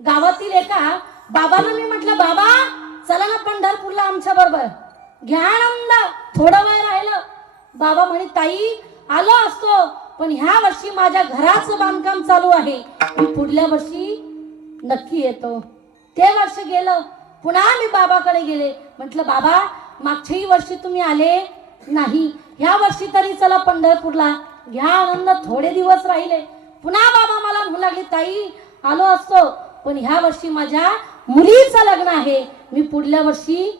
गावातील एका बाबांना मी म्हटलं, बाबा चला ना पंढरपूरला आमच्या बरोबर, घ्या आनंद, थोडं वेळ राहिलं. बाबा म्हणे, ताई आलो असतो, पण ह्या वर्षी माझ्या घराचं बांधकाम चालू आहे, मी पुढल्या वर्षी नक्की येतो. ते वर्ष गेलं, पुन्हा मी बाबाकडे गेले. म्हटलं, बाबा मागच्याही वर्षी तुम्ही आले नाही, ह्या वर्षी तरी चला पंढरपूरला, घ्या आनंद, थोडे दिवस राहिले. पुन्हा बाबा मला म्हणू लागले, ताई आलो असतो, पण ह्या वर्षी माझ्या मुलीचं लग्न आहे, मी पुढल्या वर्षी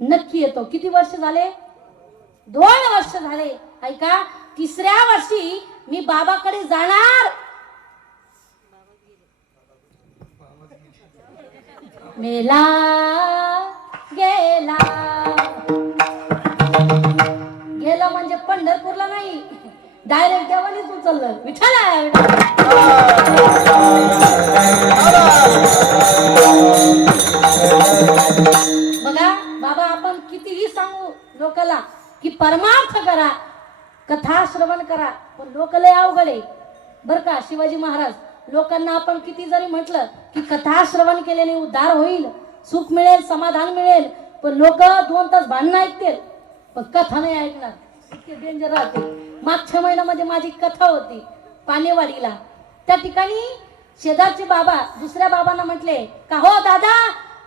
नक्की येतो. किती वर्ष झाले? 2 वर्ष झाले. ऐका, तिसऱ्या वर्षी मी बाबाकडे जाणार. मेला गेला, गेला म्हणजे पंढरपूरला नाही, डायरेक्ट देवानीच उचललं. विठ्ठल बघा बाबा, आपण कितीही सांगू लोकाला की परमार्थ करा, कथा श्रवण करा, पण लोक लय अवघड आहे बर का. शिवाजी महाराज, लोकांना आपण किती जरी म्हटलं की कथा श्रवण केल्याने उद्धार होईल, सुख मिळेल, समाधान मिळेल, पण लोक 2 तास भांडणं ऐकतील, पण कथा नाही ऐकणार. इतके डेंजर राहते. मागच्या महिन्यामध्ये माझी कथा होती पानेवाडीला. त्या ठिकाणी शेजारचे बाबा दुसऱ्या बाबांना म्हटले, का हो दादा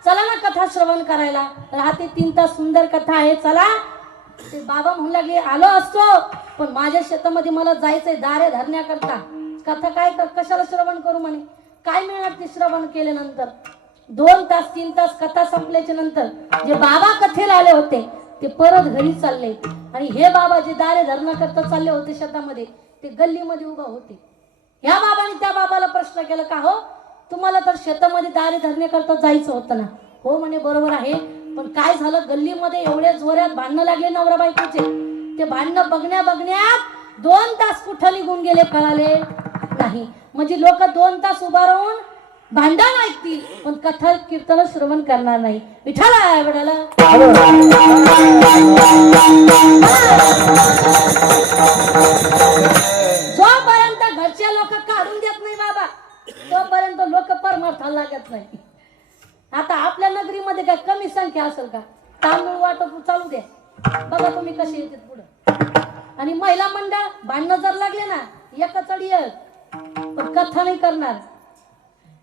चला ना कथा श्रवण करायला, राहते 3 तास सुंदर कथा आहे, चला. ते बाबा म्हणू लागले, आलो असतो, पण माझ्या शेतामध्ये मला जायचंय दारे धरण्याकरता, कथा काय कशाला श्रवण करू म्हणे. काय मिळणार ते श्रवण केल्यानंतर? 2 तास 3 तास कथा संपल्याच्या नंतर जे बाबा कथेला आले होते ते परत घरी चालले, आणि हे बाबा जे दारे धरण्याकरता चालले होते शेतामध्ये, ते गल्लीमध्ये उभा होते. ह्या बाबाने त्या बाबाला प्रश्न केला, का हो तुम्हाला तर शेतामध्ये दारे धरण्याकरता जायचं होतं ना? हो म्हणे, बरोबर आहे, पण काय झालं, गल्लीमध्ये एवढ्या जोरात भांडणं लागले नवरा बायकोचे, ते भांडणं बघण्यात 2 तास कुठं निघून गेले कळाले नाही. म्हणजे लोक 2 तास उभा राहून भांडण ऐकतील, पण कथा कीर्तन श्रवण करणार नाही. विठ्ठल आहे वडाला. जोपर्यंत घरचे लोक काढून देत नाही बाबा, तोपर्यंत लोक परमार्थाला लागत नाही. आता आपल्या नगरीमध्ये काय कमी संख्या असेल का? तांदूळ वाटप चालू द्या, बघा तुम्ही कसे येतात पुढे. आणि महिला मंडळ भांडणं जर लागले ना, एका चढी पण कथा नाही करणार,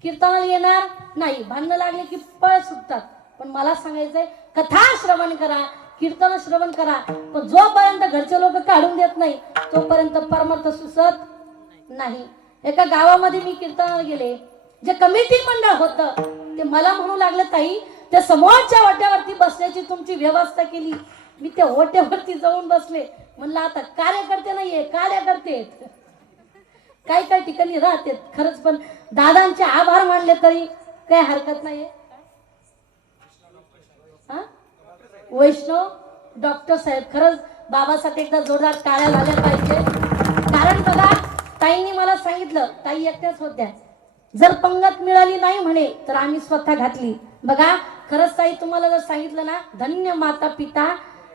कीर्तनाला येणार नाही, भांडणं लागले की पळ सुटतात. पण मला सांगायचंय, कथा श्रवण करा, कीर्तन श्रवण करा, पण जोपर्यंत घरचे लोक काढून देत नाही तोपर्यंत परमार्थ सुचत नाही. एका गावामध्ये मी कीर्तनाला गेले, जे कमिटी मंडळ होतं ते मला म्हणू लागले, ताई त्या समोरच्या वाट्यावरती बसण्याची तुमची व्यवस्था केली. मी त्या ओट्यावरती जाऊन बसले. म्हणलं आता कार्यकर्ते नाहीये, कार्यकर्ते काही काही ठिकाणी राहते खरंच, पण दादांचे आभार मानले तरी काही हरकत नाहीये. वैष्णव डॉक्टर साहेब, खरंच बाबासाठी एकदा जोरदार टाळ्या झाल्या पाहिजे. कारण बघा, ताईंनी मला सांगितलं, ताई एकट्याच होत्या, जर पंगत मिळाली नाही म्हणे तर आम्ही स्वतः घातली. बघा खरंच ताई, तुम्हाला जर सांगितलं ना, धन्य माता पिता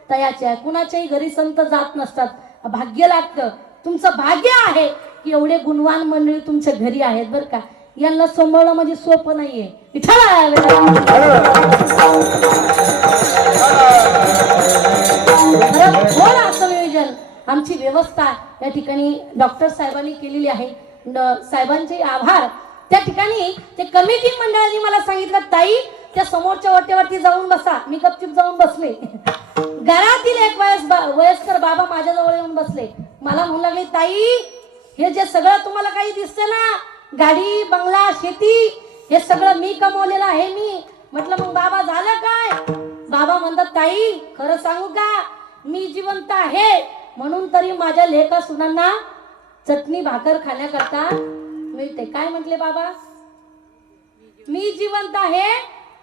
तयाच्या, कुणाच्याही घरी संत जात नसतात, भाग्य लागतं. तुमचं भाग्य आहे की एवढे गुणवान मंडळी तुमच्या घरी आहेत बरं का. यांना सांभाळणं म्हणजे सोपं नाहीये. असं नियोजन, आमची व्यवस्था या ठिकाणी डॉक्टर साहेबांनी केलेली आहे. साहेबांचे आभार. त्या ठिकाणी ते कमिटी मंडळाने मला सांगितलं, ताई त्या समोरच्या वाट्यावरती जाऊन बसा. मी गपचूप जाऊन बसले. घरातील एक वयस्कर बाबा माझ्या जवळ येऊन बसले. मला म्हणू लागले, ताई हे जे सगळं तुम्हाला काही दिसते ना, गाडी बंगला शेती, हे सगळं मी कमवलेलं आहे मी. म्हटलं मग बाबा झालं काय? बाबा म्हणतात, ताई खरं सांगू का, मी जिवंत आहे म्हणून तरी माझ्या लेका सुनांना चटणी भाकर खाण्याकरता मिळते. काय म्हटले बाबा? मी जिवंत आहे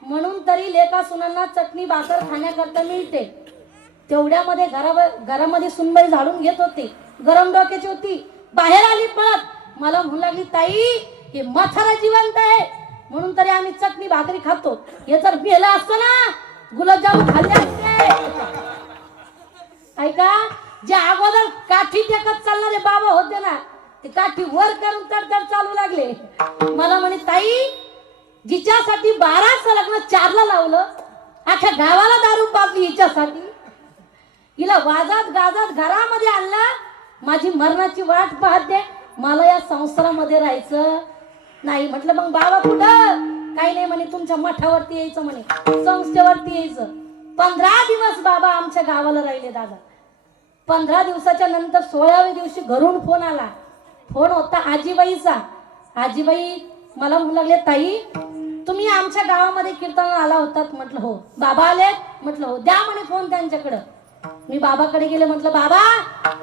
म्हणून तरी लेका सुनांना चटणी भाकर खाण्याकरता मिळते. तेवढ्यामध्ये घरामध्ये सुनबाई झाडून घेत होती, गरम डोक्याची होती, बाहेर आली पळत. मला म्हणू लागली, ताई हे म्हातारा जिवंत आहे म्हणून तरी आम्ही चटणी भाकरी खातो, हे जर मेलं असतं ना गुलाबजामुन खाल्ले असते. ऐका, जे अगोदर काठी टेकत चालणारे बाबा होते ना, ते काठी वर करून तडतड चालू लागले. मला म्हणे, ताई जिच्यासाठी 12चं लग्न 4ला लावलं, अख्ख्या गावाला दारू पाजली हिच्यासाठी, हिला वाजत गाजत घरामध्ये आणलं, माझी मरणाची वाट पाहते, मला या संसारामध्ये राहायचं नाही. म्हटलं मग बाबा कुठं? काही नाही म्हणे, तुमच्या मठावरती यायचं म्हणे, संस्थेवरती यायचं. 15 दिवस बाबा आमच्या गावाला राहिले दादा. 15 दिवसाच्या नंतर 16व्या दिवशी घरून फोन आला. फोन होता आजीबाईचा. आजीबाई मला म्हणू लागले, ताई तुम्ही आमच्या गावामध्ये कीर्तनाला आला होतात? म्हटलं हो. बाबा आले? म्हटलं हो. द्या म्हणे फोन त्यांच्याकडं. मी बाबाकडे गेले, म्हटलं बाबा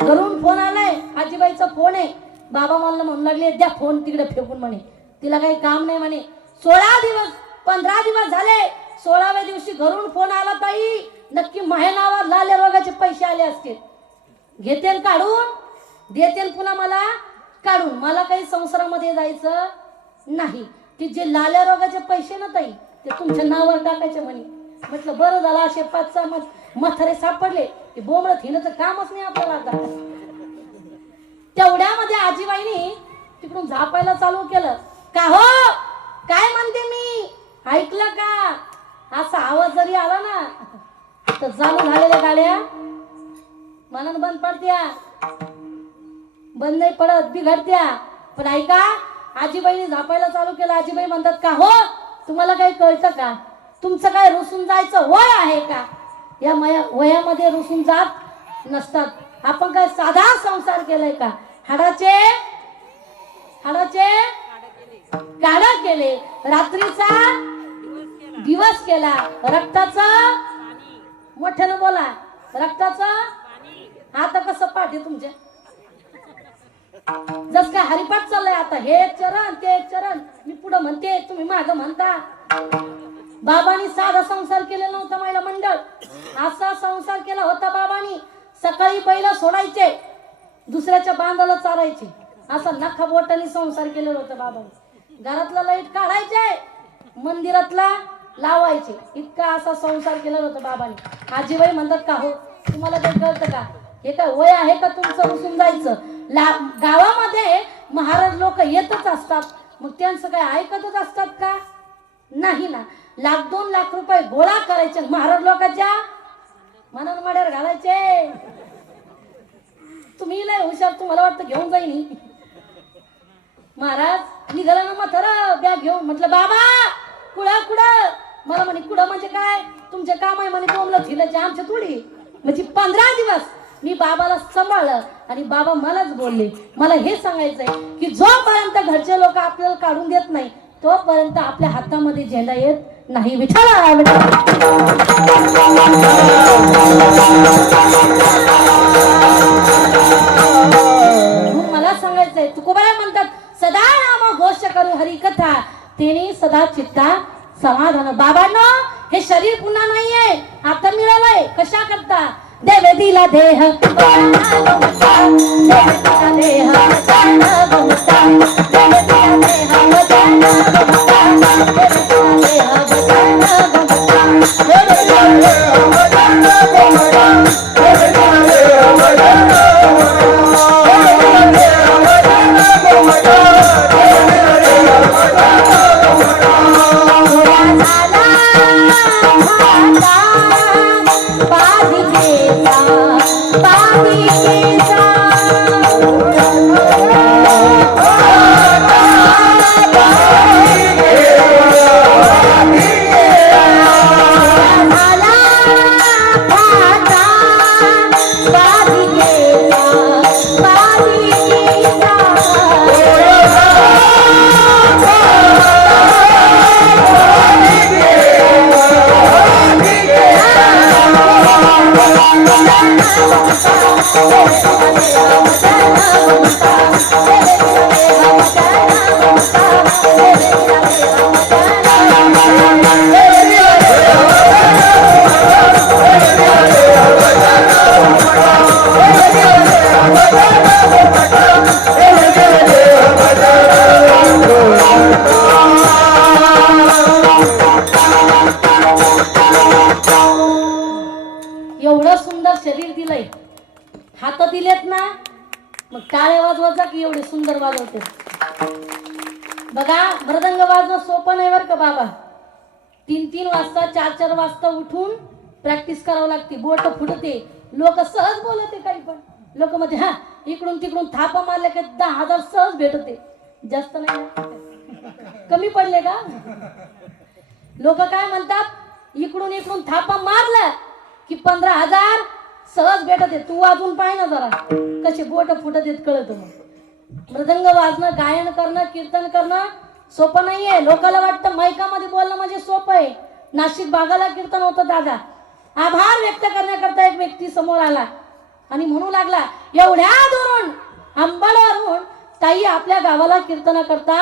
घरून फोन आलाय, आजीबाईचा फोन आहे. बाबा मला म्हणू लागले, द्या फोन तिकडे फेकून म्हणे, तिला काही काम नाही म्हणे. 15 दिवस झाले, 16व्या दिवशी घरून फोन आला, ताई नक्की महिनावर लाल्या रोगाचे पैसे आले असतील, घेतेन काढून, देतेन पुन्हा मला काढून, मला काही संसारामध्ये जायचं नाही. ते जे लाल्या रोगाचे पैसे ना ताई, ते तुमच्या नावावर टाकायचे म्हणे. म्हटलं बरं झालं, असे 5-6 म्हातारे सापडले की बोंबळत हिंडचं कामच नाही आपल्याला आता. तेवढ्यामध्ये आजीबाईनी तिकडून झापायला चालू केलं. का हो, काय म्हणते मी, ऐकलं का? असा आवाज जरी आला ना तर चालू झालेल्या गाड्या मनानं बंद पडत्या, बंद नाही पडत, बिघडत्या. पण ऐका, आजीबाईने झापायला चालू केलं. आजीबाई म्हणतात, का हो तुम्हाला काही कळतं का? तुमचं काय रुसून जायचं वय आहे का? या वयामध्ये रुसून जात नसतात. आपण काय साधा संसार केलाय का? हाडाचे काढा केले, रात्रीचा दिवस केला, रक्ताचा मोठ्यानं बोला, रक्ताचा आता कसं पाठ आहे तुमचे? जस काय हरिपाठ चाललंय आता, हे एक चरण ते एक चरण, मी पुढं म्हणते तुम्ही मागं म्हणता. बाबांनी साधा संसार केलेला नव्हता महिला मंडळ, असा संसार केला होता बाबांनी. सकाळी बैल सोडायचे, दुसऱ्याच्या बांधाला चारायचे, असा नखा बोटाने संसार केलेला होता बाबांनी. घरातला लाईट काढायचे, मंदिरातला लावायचे, इतका असा संसार केलेला होता बाबांनी. आजीबाई म्हणतात, का हो तुम्हाला काही कळतं का? हे काय वय आहे का तुमचं रुसून जायचं? गावामध्ये महाराज लोक येतच असतात, मग त्यांचं काय ऐकतच असतात का? नाही ना. 1-2 लाख रुपये गोळा करायचे, महाराज लोकांच्या मनान माड्यावर घालायचे. तुम्ही लय हुशार, तुम्हाला वाटतं घेऊन जाईन महाराज. निघाला ना म्हातारा बॅग घेऊन. म्हटलं बाबा कुठं? मला म्हणे कुठं म्हणजे काय, तुमचे काम आहे म्हणे बोंबलं थिलाचे, आमच्या थोडी. म्हणजे 15 दिवस मी बाबाला सांभाळलं आणि बाबा मलाच बोलले. मला हे सांगायचंय की जोपर्यंत घरचे लोक आपल्याला काढून देत नाही तोपर्यंत आपल्या हातामध्ये झेंडा येत नाही. विठाला मला सांगायचंय, तुकोबाराय म्हणतात, सदा नाम घोष करू हरी कथा, तेने सदा चित्ता समाधान. बाबांनो, हे शरीर पुन्हा नाहीये, आता मिळालंय. कशा करता? देव दिला देह, एवढं सुंदर शरीर दिलंय, हात दिलेत ना, मग टाळे वाजवत जा की एवढे सुंदर वाजवते. बघा मृदंग वाजणं सोपं नाही बरं का बाबा. 3-3 वाजता 4-4 वाजता उठून प्रॅक्टिस करावं लागते. बोट फुटते, लोक सहज बोलते. काही पण लोक मध्ये हा इकडून तिकडून थापा मारले की 10,000 सहज भेटते. जास्त नाही कमी पडले का? लोक काय म्हणतात, इकडून इकडून थापा मारला की 15,000 सहज भेटते. तू वाजून पाय ना जरा कसे बोट फुटत येत कळत. मग मृदंग वाजणं, गायन करणं, कीर्तन करणं सोपं नाहीये. लोकांना वाटतं मायकामध्ये बोलणं म्हणजे सोपं आहे. नाशिक भागाला कीर्तन होतं दादा. आभार व्यक्त करण्याकरता एक व्यक्ती समोर आला आणि म्हणू लागला, एवढ्या दुरून अंबडवरून ताई आपल्या गावाला कीर्तन करता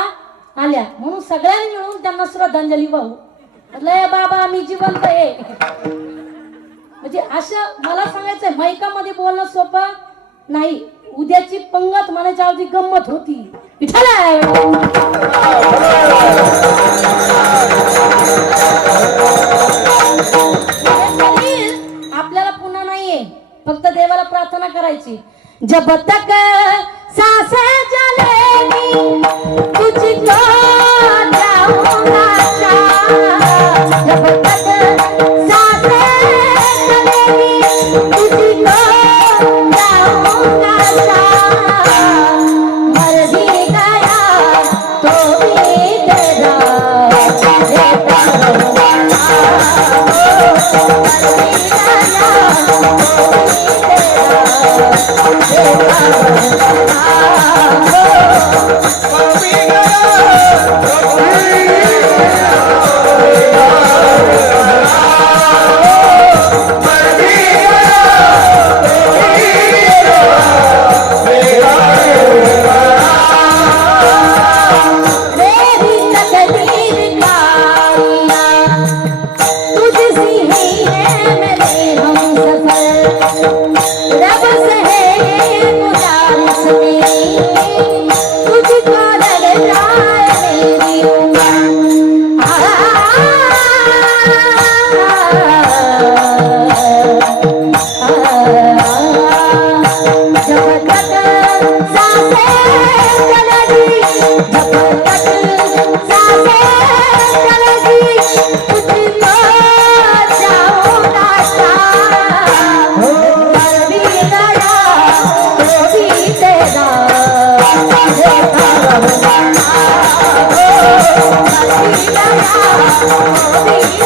आल्या, म्हणून सगळ्यांनी मिळून त्यांना श्रद्धांजली वाहू. म्हटलं बाबा मी जिवंत आहे. म्हणजे असं मला सांगायचंय, मायकामध्ये बोलणं सोपं नाही. उद्याची पंगत म्हणायच्या अगदी गंमत होती. आपल्याला पुन्हा नाहीये, फक्त देवाला प्रार्थना करायची. जब तक सांसें चलेगी तुझको जाऊंगा चाह. जब तक सांसें चलेगी तुझको जाऊंगा चाह. मर भी गया तो भी तेरा लेता रहूंगा. मर भी गया तो भी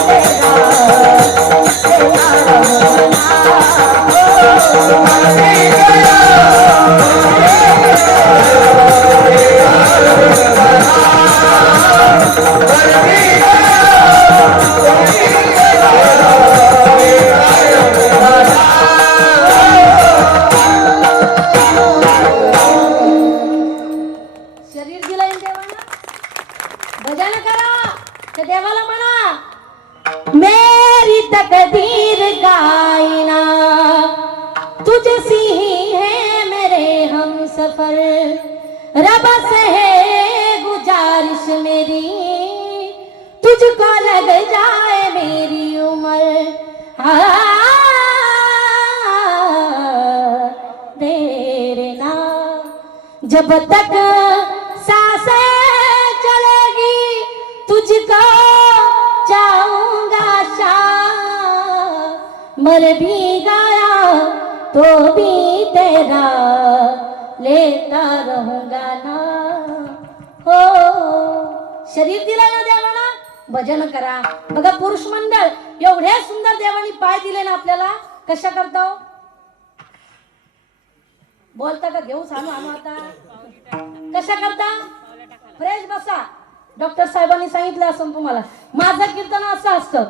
तेरा रब से है गुजारिश मेरी, तुझको लग जाए मेरी उम्र. तेरे नाम जब तक सांसें चलेगी तुझको चाहूंगा शाह. मर भी गया तो भी तेरा लेता रहूंगा ना. हो शरीर दिला ना देवाना, भजन करा. बघा पुरुष मंडळ एवढे सुंदर देवानी पाय दिले ना आपल्याला. कशा करता बोलता का? घेऊ सांगू आणू आता. कशा करता? फ्रेश बसा. डॉक्टर साहेबांनी सांगितलं असं तुम्हाला. माझं कीर्तन असं असतं,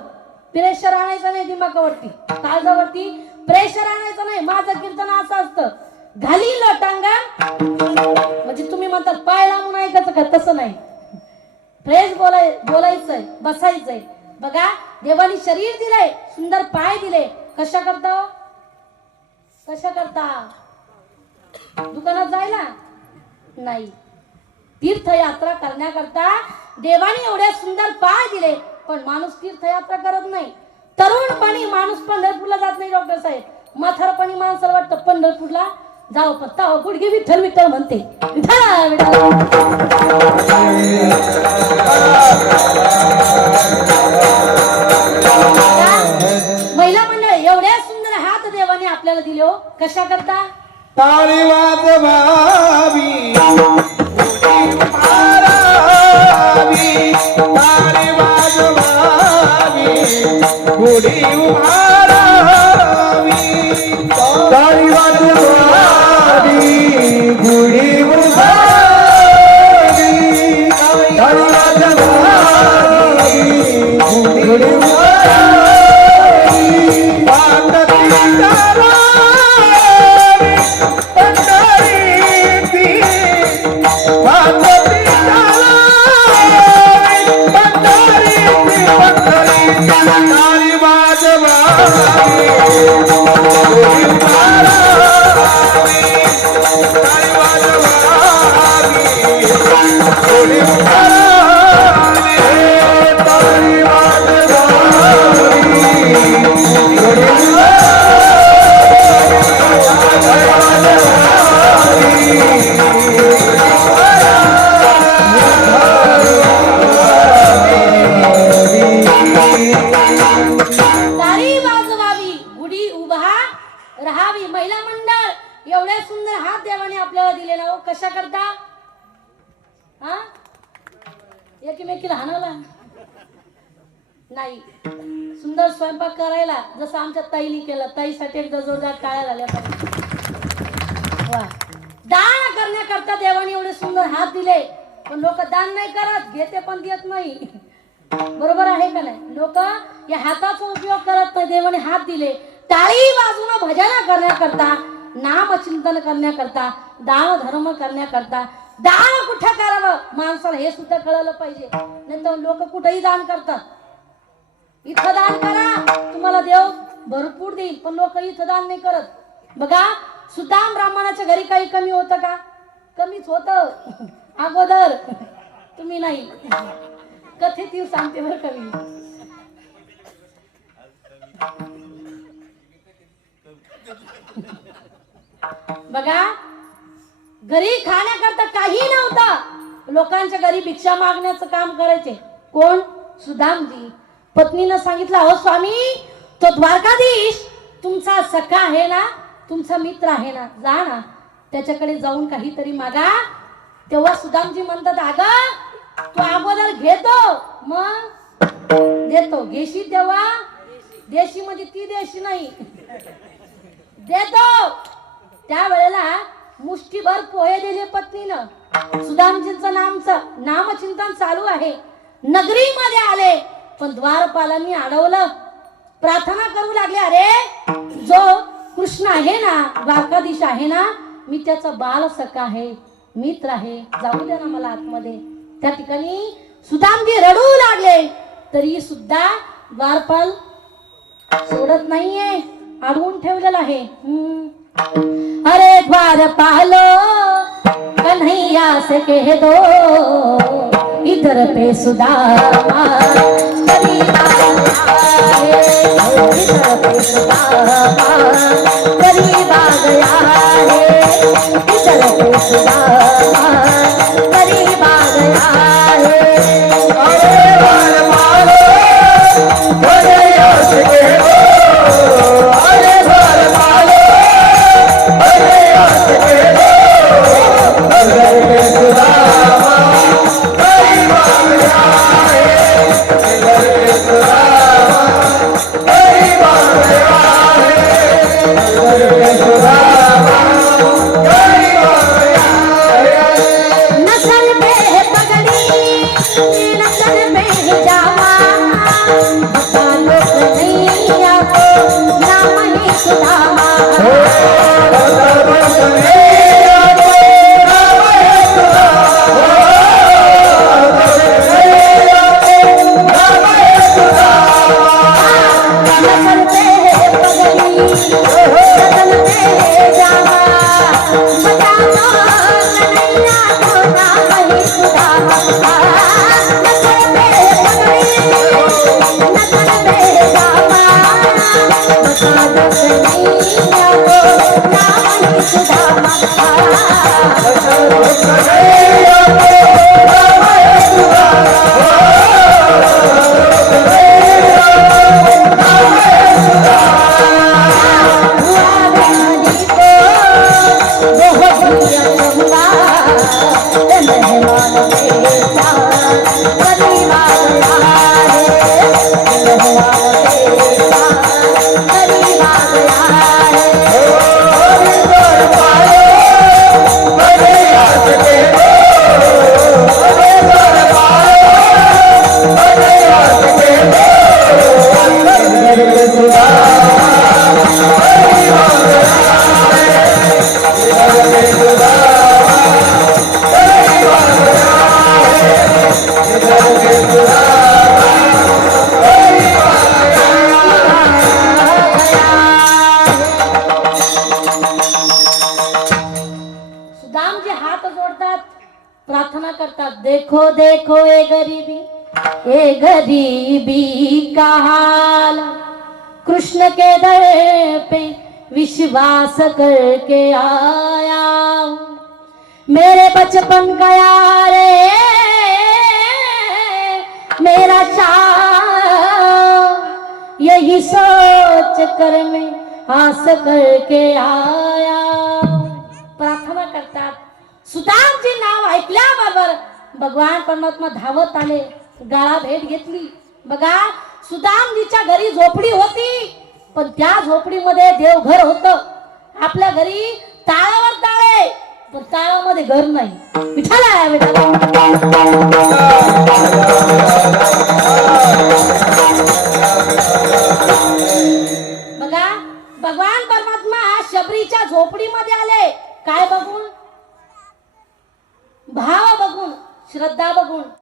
प्रेशर आणायचं नाही दिमागावरती, काळजावरती प्रेशर आणायचं नाही. माझं कीर्तन असं असतं, घाली लोटांगा म्हणजे तुम्ही म्हणतात पाय लावून ऐकायचं का? तसं नाही. फ्रेश बोलायचंय, बसायचंय. बघा देवानी शरीर दिलंय, सुंदर पाय दिले. कशा करता? कशा करता? दुकानात जायला नाही, तीर्थयात्रा करण्याकरता देवानी एवढे सुंदर पाय दिले. पण माणूस तीर्थयात्रा करत नाही. तरुणपणी माणूस पंढरपूरला जात नाही. डॉक्टर साहेब म्हातारपणी माणसाला वाटतं पंढरपूरला जाओ पत्ता हो गुडघे विठ्ठल विठ्ठल म्हणते विठ्ठल विठ्ठल. महिला मंडळ एवढ्या सुंदर हात देवाने आपल्याला दिले हो. कशा करता? टाळी वाजवावी टाळी वाजवावी गुढी उभारावी टाळी वाजवावी गुढी उभारावी टाळी वाजवावी गुढी उभारावी राहावी. महिला मंडळ एवढे सुंदर हात देवाने आपल्याला दिले ना. कशा करता? हा एकमेकीला हाणाला नाही. सुंदर स्वयंपाक करायला जसं आमच्या ताईने केलं. ताईसाठी एकदा जोरदार टाळ्या झाल्या पाहिजे. वा. दान करण्याकरता देवाने एवढे सुंदर हात दिले. पण लोक दान नाही करत, घेते पण देत नाही. बरोबर आहे का नाही? लोक या हाताचा उपयोग करत नाही. देवाने हात दिले. टाळी वाजवून भजन करण्याकरता, नाम चिंतन करण्याकरता, दान धर्म करण्याकरता. दान कुठं करावं माणसाला हे सुद्धा कळलं पाहिजे. नाही तर लोक कुठेही दान करतात. इथं दान करा तुम्हाला देव भरपूर देईल, पण लोक इथं दान नाही करत. बघा सुदाम ब्राह्मणाच्या घरी काही कमी होतं का? कमीच होतं अगोदर. तुम्ही नाही कथेतील सांगते बरं कमी. बघा घरी खाण्याकरता काही नव्हतं. लोकांच्या घरी भिक्षा मागण्याचं काम करायचे. कोण? सुदामजी. पत्नीनं सांगितलं, अहो स्वामी, तो द्वारकाधीश तुमचा सखा आहे ना, तुमचा मित्र आहे ना, जा ना त्याच्याकडे जाऊन काहीतरी मागा. तेव्हा सुदामजी म्हणतात, अगं तू अगोदर घेतो मग देतो. घेशी तेव्हा देशी म्हणजे ती देशी नाही, देतो. त्यावेळेला मुष्टीभर पोहे दिले पत्नीनं. सुदामजींचं नामचिंतन चालू आहे. नगरीमध्ये आले, पण द्वारपालांनी अडवलं. प्रार्थना करू लागले, अरे जो कृष्ण आहे ना, द्वारकाधीश आहे ना, मी त्याचा बाल सखा आहे, मित्र आहे, जाऊ दे ना मला आतमध्ये. त्या ठिकाणी सुदामजी रडू लागले, तरी सुद्धा द्वारपाल सोडत नाहीये, अडवून ठेवलेलं आहे. अरे द्वारपालो कन्हैया से कह दो, इधर पे सुदामा करीब आया है, इधर पे सुदामा करीब आ गया है, इधर पे सुदामा करीब आ गया है. अरे द्वारपालो कन्हैया से कह दो, अरे द्वारपालो कन्हैया से कह दो, इधर पे सुदामा करीब आ गया है. ये गरीबी का हाल, कृष्ण के दर पे विश्वास करके आया हूं। मेरे बचपन का यार मेरा शाह, यही सोच कर मैं आस करके आया। प्रार्थना करतात। सुदामचे नाव ऐकल्याबरोबर भगवान परमात्मा धावत आले, गाळा भेट घेतली। बघा, सुदामजीच्या घरी झोपडी होती, पण त्या झोपडीमध्ये देवघर होतं। आपल्या घरी ताळावर ताळे, पण ताळामध्ये घर नाही। विठाला विठाला